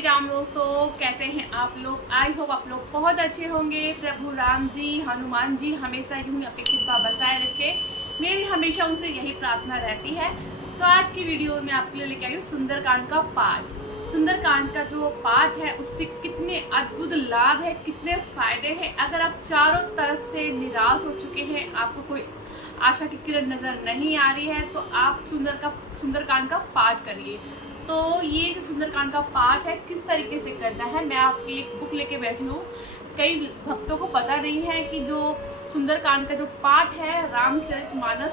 श्री राम दोस्तों, कैसे हैं आप लोग। आई होप आप लोग बहुत अच्छे होंगे। प्रभु राम जी हनुमान जी हमेशा यूं ही अपनी कृपा बसाए रखे, मेरी हमेशा उनसे यही प्रार्थना रहती है। तो आज की वीडियो में आपके लिए लेके आई हूँ सुंदरकांड का पाठ। सुंदरकांड का जो पाठ है उससे कितने अद्भुत लाभ है, कितने फायदे हैं। अगर आप चारों तरफ से निराश हो चुके हैं, आपको कोई आशा की किरण नजर नहीं आ रही है, तो आप सुंदरकांड का पाठ करिए। तो ये जो सुंदरकांड का पाठ है किस तरीके से करना है, मैं आपके लिए बुक लेके बैठी हूँ। कई भक्तों को पता नहीं है कि जो सुंदरकांड का जो पाठ है रामचरितमानस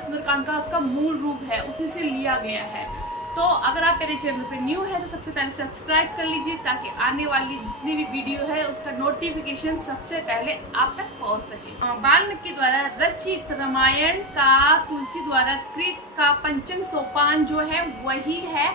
सुंदरकांड का उसका मूल रूप है, उसी से लिया गया है। तो अगर आप मेरे चैनल पे न्यू है तो सबसे पहले सब्सक्राइब कर लीजिए, ताकि आने वाली जितनी भी वीडियो है उसका नोटिफिकेशन सबसे पहले आप तक पहुंच सके। वाल्मीकि द्वारा रचित रामायण का तुलसी द्वारा कृत का पंचम सोपान जो है वही है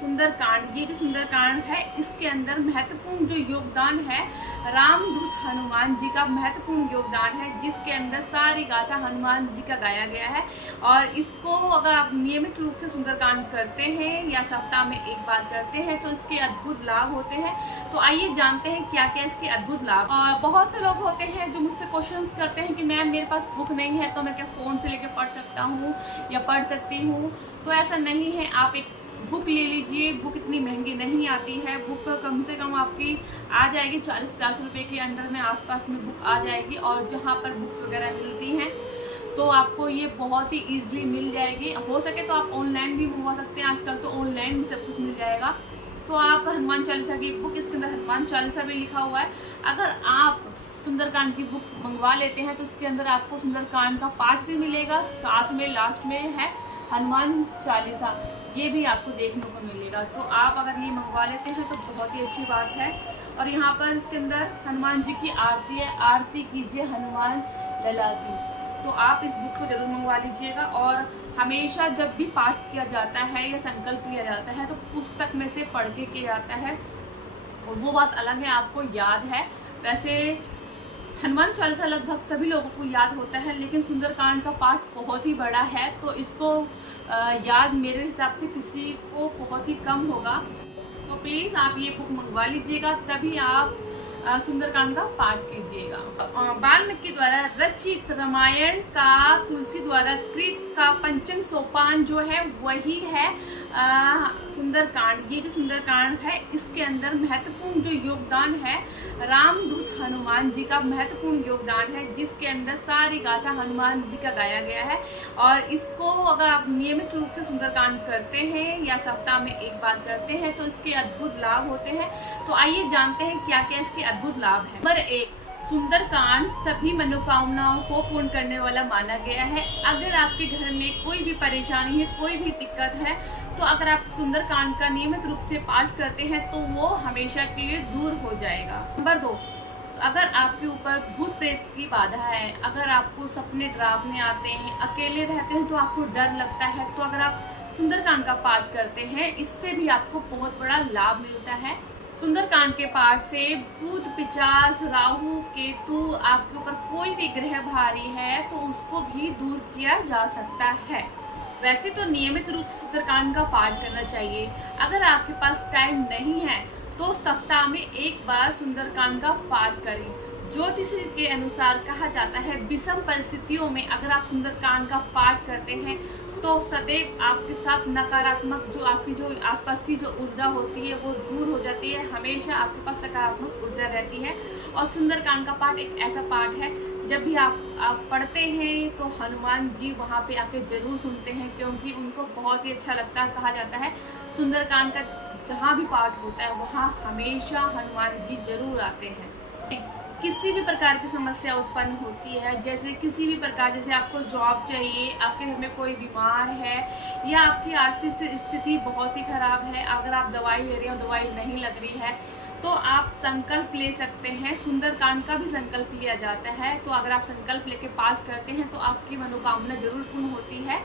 सुंदरकांड। ये जो सुंदरकांड है इसके अंदर महत्वपूर्ण जो योगदान है रामदूत हनुमान जी का महत्वपूर्ण योगदान है, जिसके अंदर सारी गाथा हनुमान जी का गाया गया है। और इसको अगर आप नियमित रूप से सुंदरकांड करते हैं या सप्ताह में एक बार करते हैं तो इसके अद्भुत लाभ होते हैं। तो आइए जानते हैं क्या क्या इसके अद्भुत लाभ। और बहुत से लोग होते हैं जो मुझसे क्वेश्चन करते हैं कि मैम मेरे पास बुक नहीं है तो मैं क्या फ़ोन से लेकर पढ़ सकता हूँ या पढ़ सकती हूँ। तो ऐसा नहीं है, आप एक बुक ले लीजिए। बुक इतनी महंगी नहीं आती है, बुक कम से कम आपकी आ जाएगी 40-50 रुपये के अंडर में आसपास में बुक आ जाएगी। और जहाँ पर बुक्स वगैरह मिलती हैं तो आपको ये बहुत ही ईजिली मिल जाएगी। हो सके तो आप ऑनलाइन भी मंगवा सकते हैं, आजकल तो ऑनलाइन भी सब कुछ मिल जाएगा। तो आप हनुमान चालीसा की बुक, इसके अंदर हनुमान चालीसा भी लिखा हुआ है। अगर आप सुंदरकांड की बुक मंगवा लेते हैं तो उसके अंदर आपको सुंदरकांड का पाठ भी मिलेगा, साथ में लास्ट में है हनुमान चालीसा, ये भी आपको देखने को मिलेगा। तो आप अगर ये मंगवा लेते हैं तो बहुत ही अच्छी बात है। और यहाँ पर इसके अंदर हनुमान जी की आरती है, आरती कीजिए हनुमान लला की। तो आप इस बुक को जरूर मंगवा लीजिएगा। और हमेशा जब भी पाठ किया जाता है या संकल्प किया जाता है तो पुस्तक में से पढ़ के किया जाता है, और वो बात अलग है, आपको याद है। वैसे हनुमान चालीसा लगभग सभी लोगों को याद होता है, लेकिन सुंदरकांड का पाठ बहुत ही बड़ा है, तो इसको याद मेरे हिसाब से किसी को बहुत ही कम होगा। तो प्लीज़ आप ये बुक मंगवा लीजिएगा, तभी आप सुंदरकांड का पाठ कीजिएगा। वाल्मीकि द्वारा रचित रामायण का तुलसी द्वारा कृत का पंचम सोपान जो है वही है सुंदरकांड। ये जो सुंदरकांड है इसके अंदर महत्वपूर्ण जो योगदान है रामदूत हनुमान जी का महत्वपूर्ण योगदान है, जिसके अंदर सारी गाथा हनुमान जी का गाया गया है। और इसको अगर आप नियमित रूप से सुंदरकांड करते हैं या सप्ताह में एक बार करते हैं तो इसके अद्भुत लाभ होते हैं। तो आइए जानते हैं क्या क्या इसके अद्भुत लाभ है। नंबर 1, सुंदरकांड सभी मनोकामनाओं को पूर्ण करने वाला माना गया है। अगर आपके घर में कोई भी परेशानी है, कोई भी दिक्कत है, तो अगर आप सुंदरकांड का नियमित रूप से पाठ करते हैं तो वो हमेशा के लिए दूर हो जाएगा। नंबर 2, अगर आपके ऊपर भूत प्रेत की बाधा है, अगर आपको सपने डरावने आते हैं, अकेले रहते हैं तो आपको डर लगता है, तो अगर आप सुंदरकांड का पाठ करते हैं इससे भी आपको बहुत बड़ा लाभ मिलता है। सुंदरकांड के पाठ से भूत पिशाच राहु केतु, आपके ऊपर कोई भी ग्रह भारी है तो उसको भी दूर किया जा सकता है। वैसे तो नियमित रूप से सुंदरकांड का पाठ करना चाहिए। अगर आपके पास टाइम नहीं है तो सप्ताह में एक बार सुंदरकांड का पाठ करें। ज्योतिष के अनुसार कहा जाता है विषम परिस्थितियों में अगर आप सुंदरकांड का पाठ करते हैं तो सदैव आपके साथ नकारात्मक जो आपकी जो आसपास की जो ऊर्जा होती है वो दूर हो जाती है, हमेशा आपके पास सकारात्मक ऊर्जा रहती है। और सुंदरकांड का पाठ एक ऐसा पाठ है जब भी आप पढ़ते हैं तो हनुमान जी वहाँ पे आके जरूर सुनते हैं, क्योंकि उनको बहुत ही अच्छा लगता है। कहा जाता है सुंदरकांड का जहाँ भी पाठ होता है वहाँ हमेशा हनुमान जी जरूर आते हैं। किसी भी प्रकार की समस्या उत्पन्न होती है, जैसे किसी भी प्रकार, जैसे आपको जॉब चाहिए, आपके घर में कोई बीमार है या आपकी आर्थिक स्थिति बहुत ही खराब है, अगर आप दवाई ले रहे हो दवाई नहीं लग रही है तो आप संकल्प ले सकते हैं। सुंदरकांड का भी संकल्प लिया जाता है, तो अगर आप संकल्प लेके पाठ करते हैं तो आपकी मनोकामना जरूर पूर्ण होती है।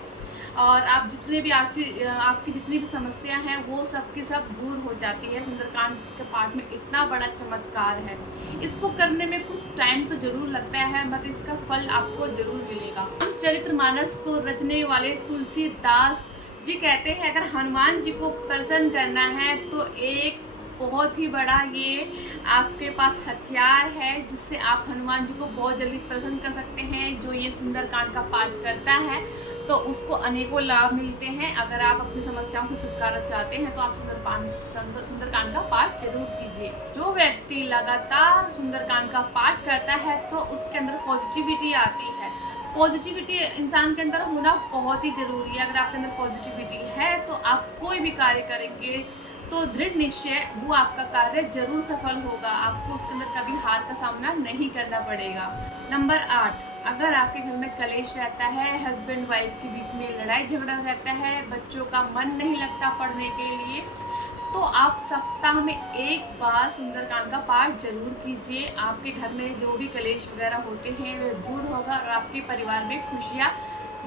और आप जितने भी आपकी जितनी भी समस्या हैं वो सब की सब दूर हो जाती है। सुंदरकांड के पाठ में इतना बड़ा चमत्कार है, इसको करने में कुछ टाइम तो जरूर लगता है मगर इसका फल आपको जरूर मिलेगा। रामचरितमानस को रचने वाले तुलसीदास जी कहते हैं अगर हनुमान जी को प्रसन्न करना है तो एक बहुत ही बड़ा ये आपके पास हथियार है जिससे आप हनुमान जी को बहुत जल्दी प्रसन्न कर सकते हैं। जो ये सुंदरकांड का पाठ करता है तो उसको अनेकों लाभ मिलते हैं। अगर आप अपनी समस्याओं को छुटकारा चाहते हैं तो आप सुंदरकांड का पाठ जरूर कीजिए। जो व्यक्ति लगातार सुंदरकांड का पाठ करता है तो उसके अंदर पॉजिटिविटी आती है। पॉजिटिविटी इंसान के अंदर होना बहुत ही जरूरी है। अगर आपके अंदर पॉजिटिविटी है तो आप कोई भी कार्य करेंगे तो दृढ़ निश्चय वो आपका कार्य जरूर सफल होगा। आपको उसके अंदर कभी हार का सामना नहीं करना पड़ेगा। नंबर 8, अगर आपके घर में कलेश रहता है, हस्बैंड वाइफ के बीच में लड़ाई झगड़ा रहता है, बच्चों का मन नहीं लगता पढ़ने के लिए, तो आप सप्ताह में एक बार सुंदरकांड का पाठ जरूर कीजिए। आपके घर में जो भी कलेश वगैरह होते हैं वे दूर होगा और आपके परिवार में खुशियाँ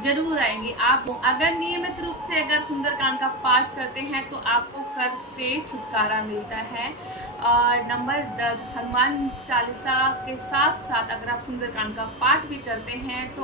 जरूर आएंगी। आप अगर नियमित रूप से अगर सुंदरकांड का पाठ करते हैं तो आपको कर्ज से छुटकारा मिलता है। और नंबर 10, हनुमान चालीसा के साथ साथ अगर आप सुंदरकांड का पाठ भी करते हैं तो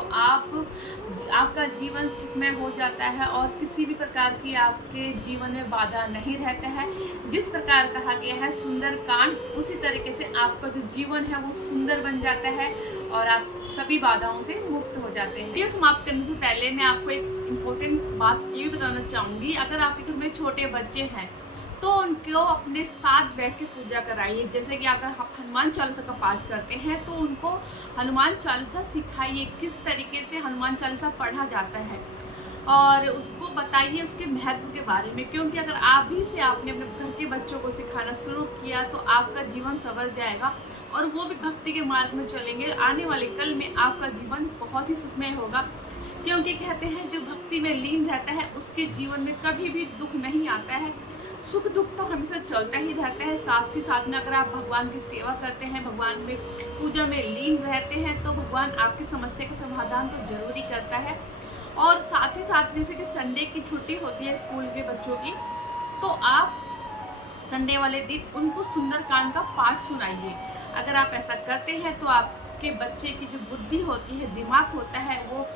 आपका जीवन सुखमय हो जाता है और किसी भी प्रकार की आपके जीवन में बाधा नहीं रहता है। जिस प्रकार कहा गया है सुंदरकांड, उसी तरीके से आपका जो जीवन है वो सुंदर बन जाता है और आप सभी बाधाओं से मुक्त हो जाते हैं। वीडियो समाप्त करने से पहले मैं आपको एक इम्पोर्टेंट बात ये बताना चाहूँगी। अगर आपके घर में छोटे बच्चे हैं तो उनको अपने साथ बैठ के पूजा कराइए। जैसे कि अगर आप हनुमान चालीसा का पाठ करते हैं तो उनको हनुमान चालीसा सिखाइए, किस तरीके से हनुमान चालीसा पढ़ा जाता है और उसको बताइए उसके महत्व के बारे में। क्योंकि अगर आप ही से आपने अपने घर के बच्चों को सिखाना शुरू किया तो आपका जीवन संवर जाएगा और वो भी भक्ति के मार्ग में चलेंगे। आने वाले कल में आपका जीवन बहुत ही सुखमय होगा। क्योंकि कहते हैं जो भक्ति में लीन रहता है उसके जीवन में कभी भी दुख नहीं आता है। सुख दुख तो हमेशा चलता ही रहता है। साथ ही साथ में अगर आप भगवान की सेवा करते हैं, भगवान में पूजा में लीन रहते हैं तो भगवान आपकी समस्या का समाधान तो जरूर ही करता है। और साथ ही साथ जैसे कि संडे की छुट्टी होती है स्कूल के बच्चों की, तो आप संडे वाले दिन उनको सुंदरकांड का पाठ सुनाइए। अगर आप ऐसा करते हैं तो आपके बच्चे की जो बुद्धि होती है, दिमाग होता है, वो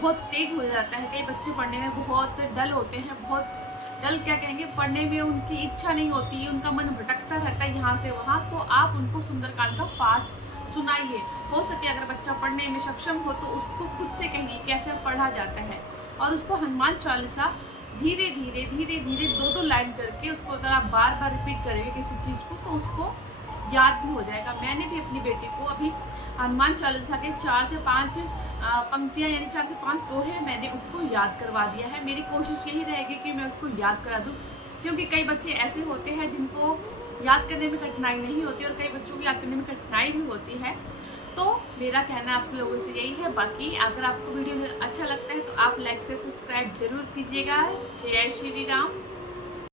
बहुत तेज हो जाता है। कई बच्चे पढ़ने में बहुत डल होते हैं, बहुत डल क्या कहेंगे, पढ़ने में उनकी इच्छा नहीं होती, उनका मन भटकता रहता है यहाँ से वहाँ। तो आप उनको सुंदरकांड का पाठ सुनाइए। हो सके अगर बच्चा पढ़ने में सक्षम हो तो उसको खुद से कहिए कैसे पढ़ा जाता है और उसको हनुमान चालीसा धीरे धीरे 2-2 लाइन करके उसको अगर आप बार बार रिपीट करेंगे किसी चीज़ को तो उसको याद भी हो जाएगा। मैंने भी अपनी बेटी को अभी हनुमान चालीसा के 4 से 5 पंक्तियाँ यानी 4 से 5 दोहे मैंने उसको याद करवा दिया है। मेरी कोशिश यही रहेगी कि मैं उसको याद करा दूँ, क्योंकि कई बच्चे ऐसे होते हैं जिनको याद करने में कठिनाई नहीं होती और कई बच्चों को याद करने में कठिनाई भी होती है। तो मेरा कहना आप लोगों से यही है। बाकी अगर आपको वीडियो अच्छा लगता है तो आप लाइक से सब्सक्राइब जरूर कीजिएगा। जय श्री राम।